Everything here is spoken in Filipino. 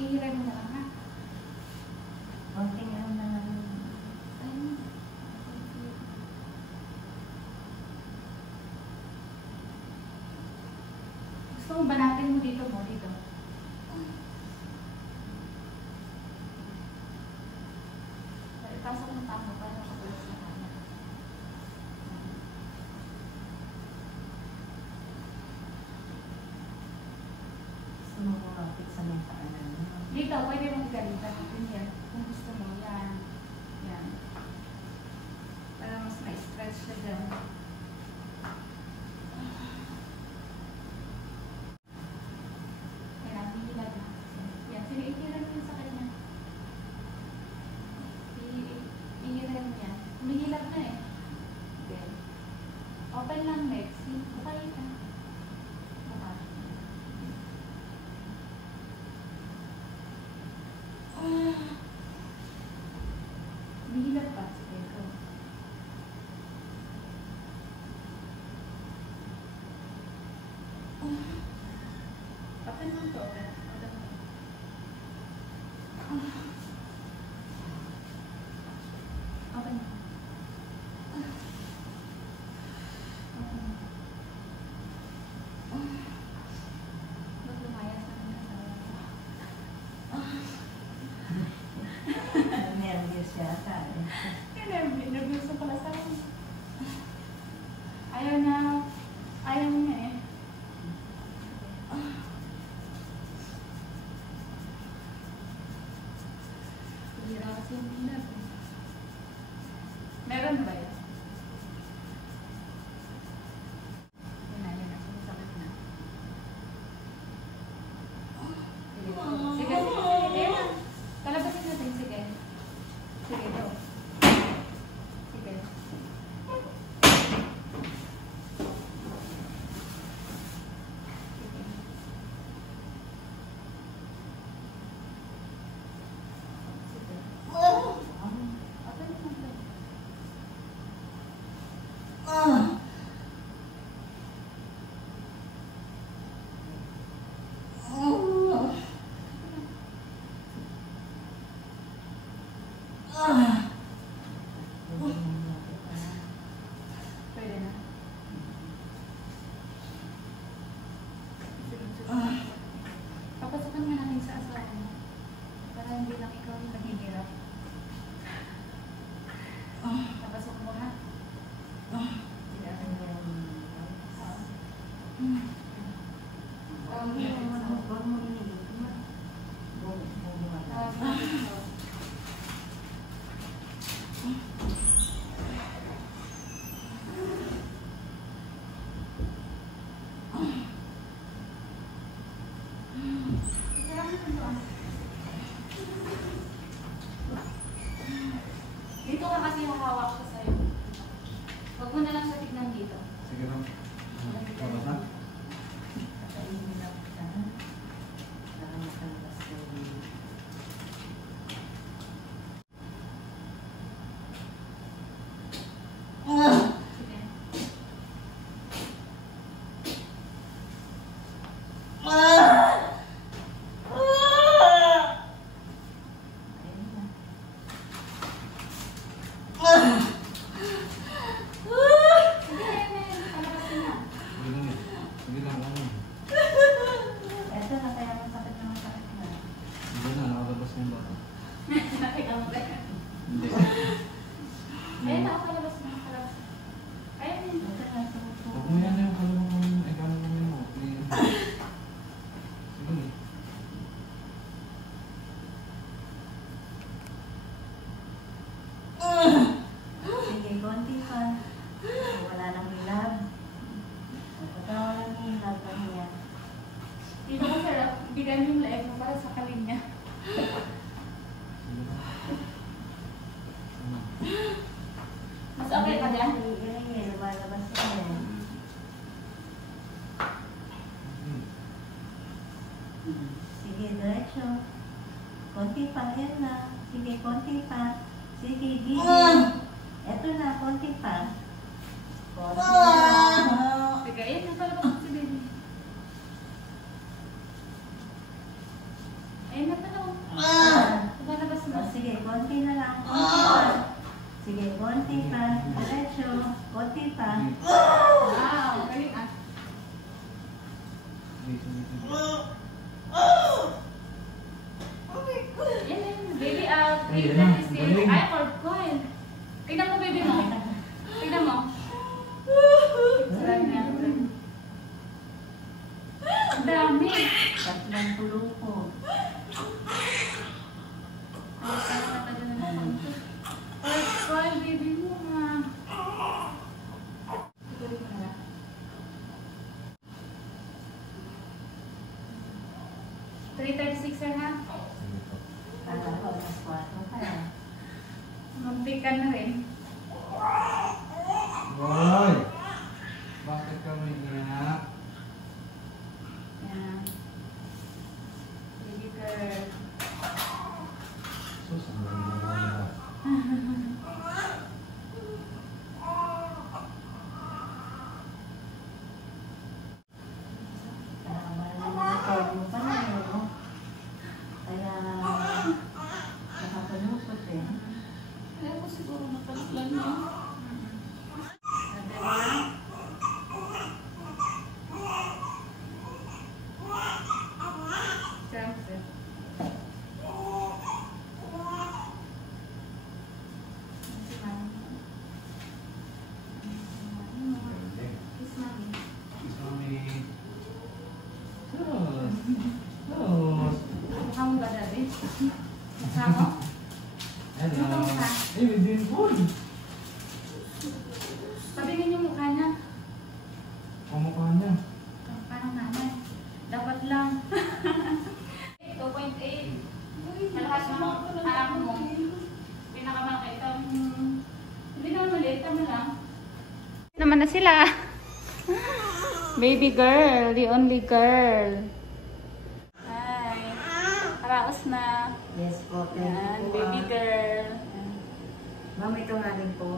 Ihiram mo na lang, ha? Konting ano na lang. Gusto mo banatin mo dito mo? Dito. Ipasok ng tama para makabulas na kanya. Gusto mo kumapit sa may paanan. Dito, pwede mong galitan natin yan. Kung gusto mo, yan. Yan. Para mas ma-stretch siya dyan. Yan, hihilag na. Yan, sige, ihilag mo sa kanya. Ihilag mo yan. Humihilag na eh. Okay. Open lang next. Okay ka. Humihilap pa. Sige, go. Open mo ito. Open mo. Open mo. Ba't lumayas na ng kasawa? Nervous yata eh. Nervous pala sa akin. Ayaw na. Ayaw niya eh. Hira kasi yung pinag. Meron ba yan? Yan na, yan na. Sumasakit na. Sige, sige, sige. Palabasin natin, sige. Sige, go. Sige. Pwede na. Papasakan nga natin sa asahan mo. Para hindi lang ikaw yung naghihirap. Napasok mo ha? Huwag mo inilit. Dito ka kasi yung hawak siya sa'yo. Huwag mo na lang siya tignan dito. Sige lang. Wala na. Sige. Sige lang, ano. Ito na kaya masakit na masakit na. Hindi na, nakalabas na yung bata. Nakita mo ba? Hindi. Ayun, nakakalabas na. Nakalabas. Ayun yun. Ito na sa upo. Huwag mo yan yung kalungan, ay kalungan mo. Sige. Sige, konti pa. Wala nang hilab. Pagka walang hilab, kanya. Dito ko sarap. Bigyan yung life mo para sa kalinya. Sige lang. dyan? Lumalabas yan. Sige, diretso. Konti pa, yan na. Sige, konti pa. Sige, gigil. Eto na, konti pa. Konti na. Sige, ayun, napalabas si baby. Ayun na pala. Napalabas na. Sige, konti na lang. Konti pa. Sige, konti pa. Diretso. Konti pa. Wow, galing ah. Yan, yan. Baby out. Ay, Tignan yan. si Galing. Ay, cord coil. Tignan mo, baby mo. Tignan mo. Sarap niya. Ang dami. Tatlong puluko. Ay, parang natagal na naman. Cord coil, baby mo nga. Tuloy mo na lang. $336 sir ha? Kala ko, mas 4 pa yan. Muntik ka na rin. Boy! Bakit kami iyak? Yan. Baby girl. Sus, ang ganda naman. Record mo pa na yun, no? Kaya, nakapalusot eh. Kaya ko siguro napalaglan niya. Diba? Siyempre. Si Mami. Kiss Mami. Kiss Mami. Sus! Sus! Mukha mo ba dati? Mukha mo? Hello! Ano ka? Eh, may dimple! Pabingin yung mukha niya. Pamukha niya. Parang nanay. Dapat lang. 2.8. Malakas mo anak mo. Pinakamalaki. Hindi naman maliit. Tama lang. Naman na sila. Baby girl. The only girl. Hi. Karaos na. Yes po, thank Yan. you po. Baby girl. Ma'am, ito nga din po